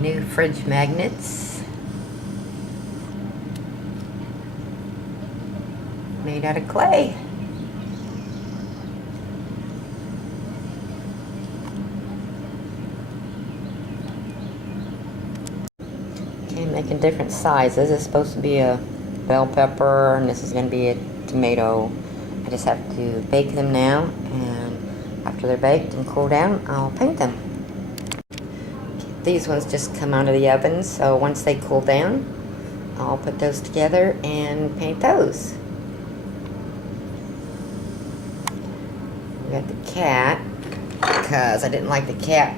new fridge magnets made out of clay. Okay, making different sizes. This is supposed to be a bell pepper, and this is going to be a tomato. I just have to bake them now, and after they're baked and cool down, I'll paint them. These ones just come out of the oven, so once they cool down, I'll put those together and paint those. We got the cat, because I didn't like the cat.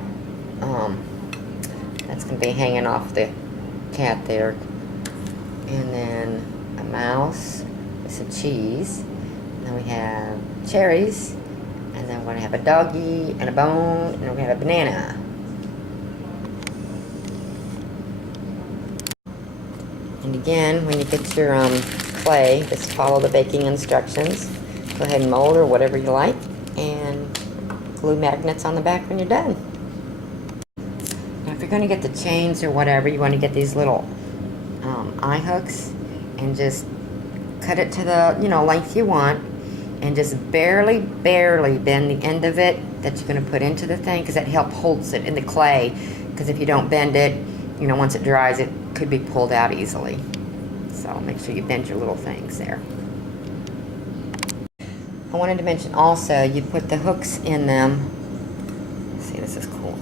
That's going to be hanging off the cat there. And then a mouse with some cheese. And then we have cherries. And then we're going to have a doggy and a bone, and we're going to have a banana. And again, when you get your clay, just follow the baking instructions. Go ahead and mold or whatever you like, and glue magnets on the back when you're done. Now, if you're going to get the chains or whatever, you want to get these little eye hooks and just cut it to the length you want, and just barely bend the end of it that you're going to put into the thing, because that helps holds it in the clay. Because if you don't bend it, once it dries, it could be pulled out easily. So make sure you bend your little things there. I wanted to mention also, you put the hooks in them. See, this is cool.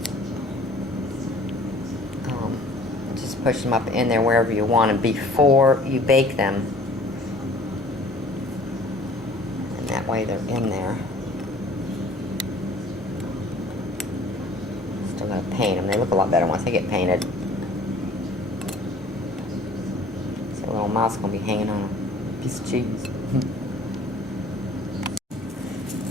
Just push them up in there wherever you want them before you bake them. And that way they're in there. Still going to paint them. They look a lot better once they get painted. So a little mouse going to be hanging on a piece of cheese.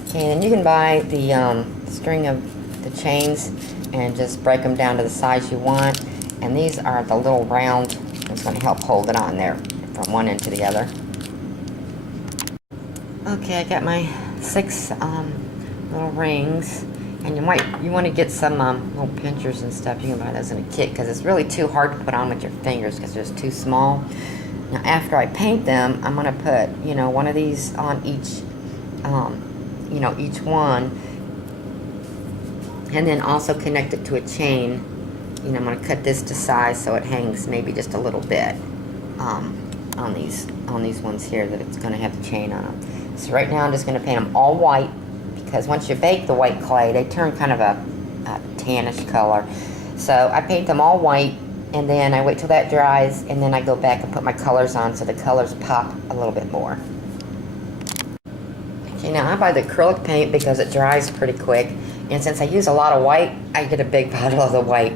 Okay, and you can buy the string of the chains and just break them down to the size you want. And these are the little round that's going to help hold it on there from one end to the other. Okay, I got my 6 little rings, and you want to get some little pinchers and stuff. You can buy those in a kit, because it's really too hard to put on with your fingers because they're just too small. Now, after I paint them, I'm going to put one of these on each each one, and then also connect it to a chain. I'm going to cut this to size so it hangs maybe just a little bit on these ones here that it's going to have the chain on them. So right now I'm just going to paint them all white, because once you bake the white clay, they turn kind of a tannish color. So I paint them all white, and then I wait till that dries, and then I go back and put my colors on so the colors pop a little bit more. Okay, now I buy the acrylic paint because it dries pretty quick, and since I use a lot of white, I get a big bottle of the white,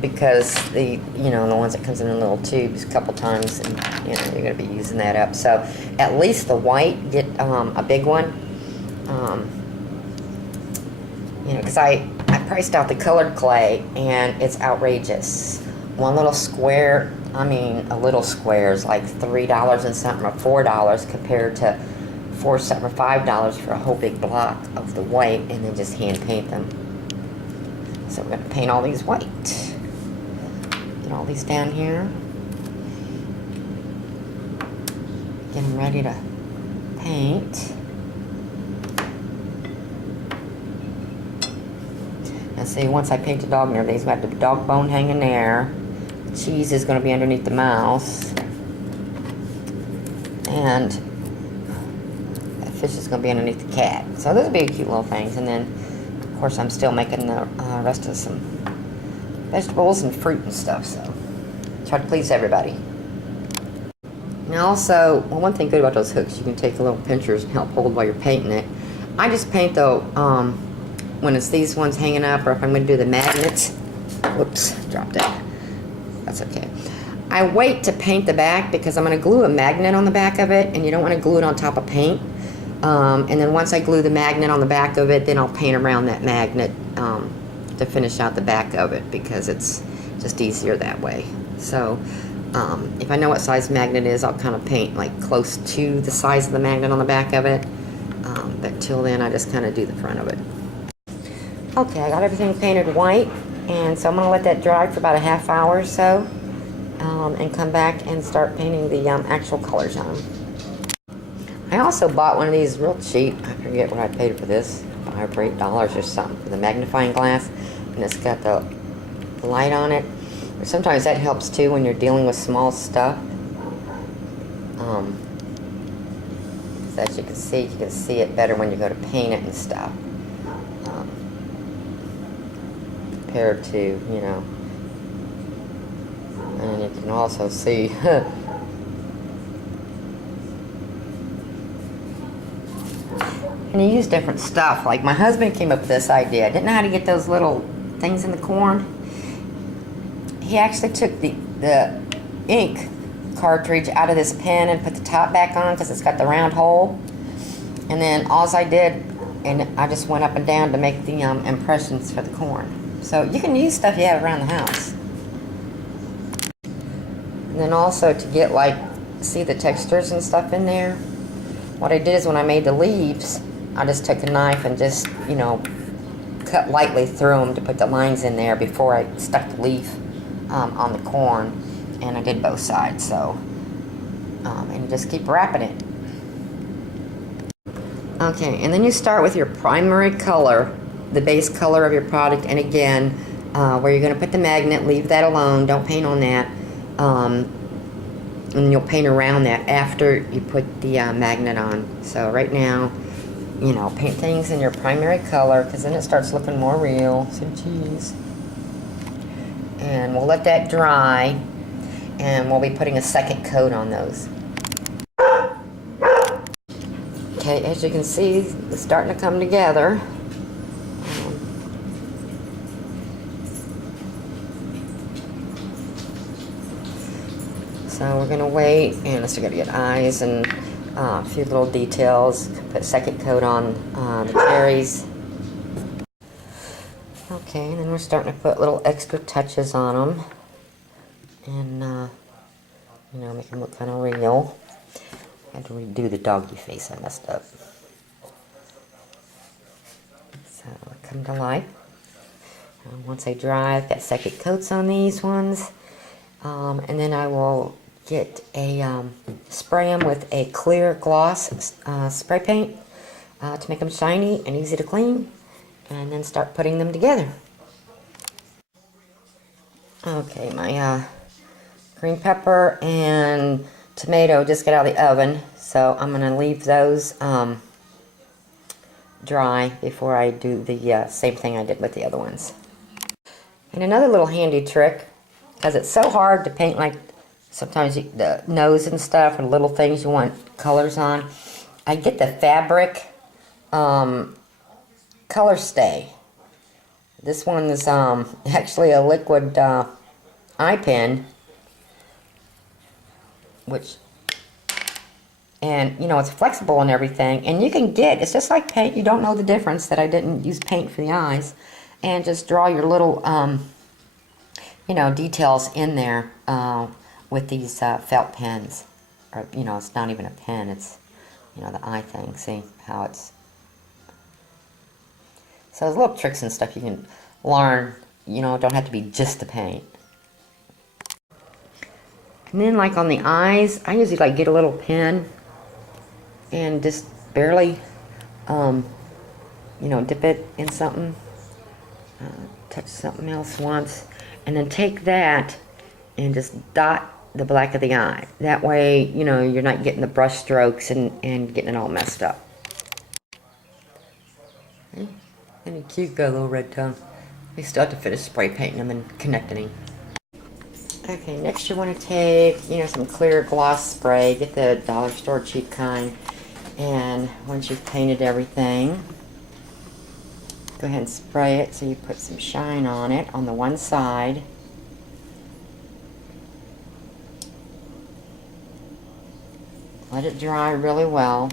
because the ones that comes in little tubes a couple times, and you're going to be using that up. So at least the white, get a big one, because I priced out the colored clay, and it's outrageous. One little square, a little square is like $3 and something, or $4, compared to $4, $7, or $5 for a whole big block of the white, and then just hand paint them. So we're going to paint all these white. Get all these down here. Get them ready to paint. Now see, once I paint the dog and everything's got the dog bone hanging there. The cheese is going to be underneath the mouse. And fish is going to be underneath the cat. So those will be cute little things. And then, of course, I'm still making the rest of some vegetables and fruit and stuff. So try to please everybody. Now also, one thing good about those hooks, you can take the little pinchers and help hold while you're painting it. I just paint though when it's these ones hanging up, or if I'm going to do the magnets. Whoops, dropped it. That's okay. I wait to paint the back, because I'm going to glue a magnet on the back of it, and you don't want to glue it on top of paint. And then once I glue the magnet on the back of it, then I'll paint around that magnet to finish out the back of it, because it's just easier that way. So if I know what size magnet is, I'll kind of paint like close to the size of the magnet on the back of it. But till then, I just kind of do the front of it. Okay, I got everything painted white, And so I'm going to let that dry for about a half hour or so, and come back and start painting the actual colors on them. I also bought one of these real cheap. I forget what I paid for this, $5 or $8 or something, for the magnifying glass, and it's got the light on it. But sometimes that helps too when you're dealing with small stuff. So as you can see it better when you go to paint it and stuff, compared to, you know. And you can also see and you use different stuff. Like my husband came up with this idea. I didn't know how to get those little things in the corn. He actually took the ink cartridge out of this pen and put the top back on because it's got the round hole. And then all I did, and I just went up and down to make the impressions for the corn. So you can use stuff you have around the house. And then also to get, like, see the textures and stuff in there, what I did is when I made the leaves, I just took a knife and just, you know, cut lightly through them to put the lines in there before I stuck the leaf on the corn. And I did both sides, so, and just keep wrapping it. Okay, and then you start with your primary color, the base color of your product, and again, where you're going to put the magnet, leave that alone, don't paint on that, and you'll paint around that after you put the magnet on. So right now, you know, paint things in your primary color, because then it starts looking more real. Some cheese. And we'll let that dry, and we'll be putting a second coat on those. Okay, as you can see, it's starting to come together. So we're going to wait, and let's get eyes and a few little details. Put a second coat on the cherries. Okay, and then we're starting to put little extra touches on them. And, you know, make them look kind of real. I had to redo the doggy face, I messed up. So, come to life. Once they dry, I've got second coats on these ones. And then I will get a, spray them with a clear gloss spray paint to make them shiny and easy to clean. And then start putting them together. Okay, my green pepper and tomato just got out of the oven, so I'm going to leave those dry before I do the same thing I did with the other ones. And another little handy trick, because it's so hard to paint, like sometimes the nose and stuff and little things you want colors on, I get the fabric color stay. This one is actually a liquid eye pen, which, and you know, it's flexible and everything, and you can get, it's just like paint, you don't know the difference that I didn't use paint for the eyes, and just draw your little you know, details in there with these felt pens, or you know, it's not even a pen, it's, you know, the eye thing. See how it's, so there's little tricks and stuff you can learn, you know, don't have to be just the paint. And then, like on the eyes, I usually like get a little pen and just barely, you know, dip it in something, touch something else once, and then take that and just dot the black of the eye. That way, you know, you're not getting the brush strokes and getting it all messed up. Okay. And cute, got a little red tongue. We still have to finish spray painting them and connecting them. Okay, next you want to take, you know, some clear gloss spray. Get the dollar store cheap kind. And once you've painted everything, go ahead and spray it so you put some shine on it on the one side. Let it dry really well.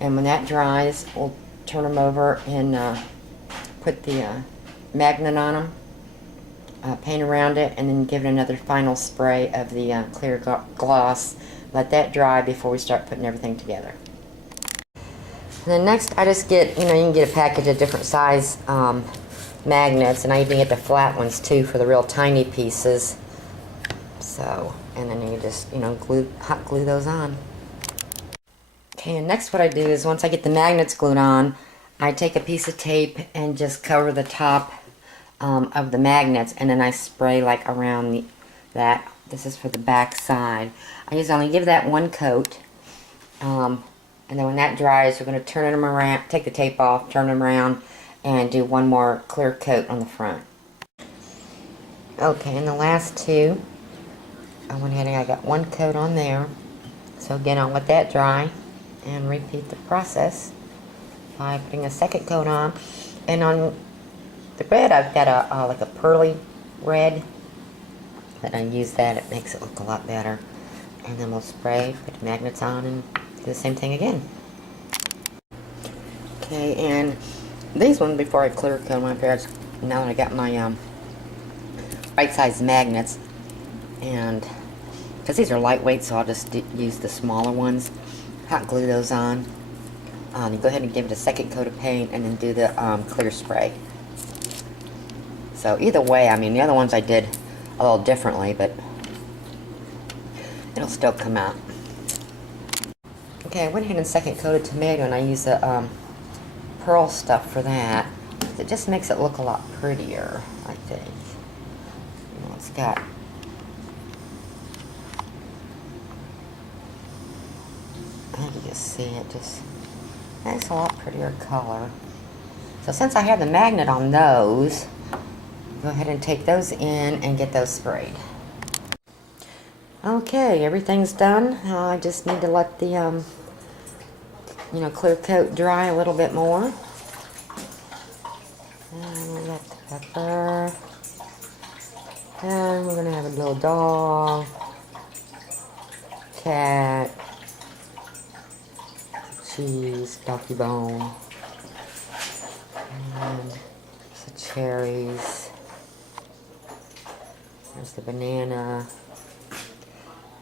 And when that dries, we'll turn them over and put the magnet on them, paint around it, and then give it another final spray of the clear gloss. Let that dry before we start putting everything together. then next I just get, you can get a package of different size magnets, and I even get the flat ones too for the real tiny pieces. So, and then you just, hot glue those on. Okay, and next what I do is once I get the magnets glued on, I take a piece of tape and just cover the top of the magnets, and then I spray like around that. This is for the back side. I just only give that one coat, and then when that dries, we're going to turn them around, take the tape off, turn them around, and do one more clear coat on the front. Okay, and the last two, I went ahead and I got one coat on there. So again, I'll let that dry and repeat the process by putting a second coat on. And on the red, I've got a like a pearly red, but I use that, it makes it look a lot better. And then we'll spray, put the magnets on, and do the same thing again. Okay, and these ones, before I clear coat my pairs, now that I got my right size magnets, and because these are lightweight, so I'll just use the smaller ones, hot glue those on. You go ahead and give it a second coat of paint, and then do the clear spray. So either way, I mean, the other ones I did a little differently, but it'll still come out. Okay, I went ahead and second coated tomato, and I use the pearl stuff for that. It just makes it look a lot prettier, I think. It's got you can see it just makes a lot prettier color. So since I have the magnet on those, go ahead and take those in and get those sprayed. Okay, everything's done. I just need to let the clear coat dry a little bit more. And we'll let the pepper. And we're gonna have a little dog, cat, cheese, doggy bone, and the cherries. There's the banana,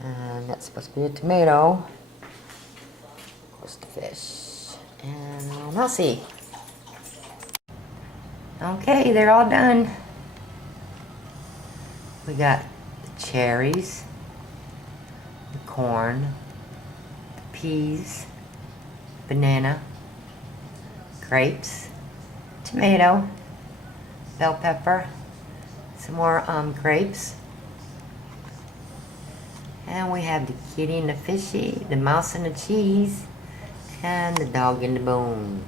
and that's supposed to be a tomato. Of course, the fish, and a little mousey. Okay, they're all done. We got the cherries, the corn, the peas, banana, grapes, tomato, bell pepper, some more grapes, and we have the kitty and the fishy, the mouse and the cheese, and the dog and the bone.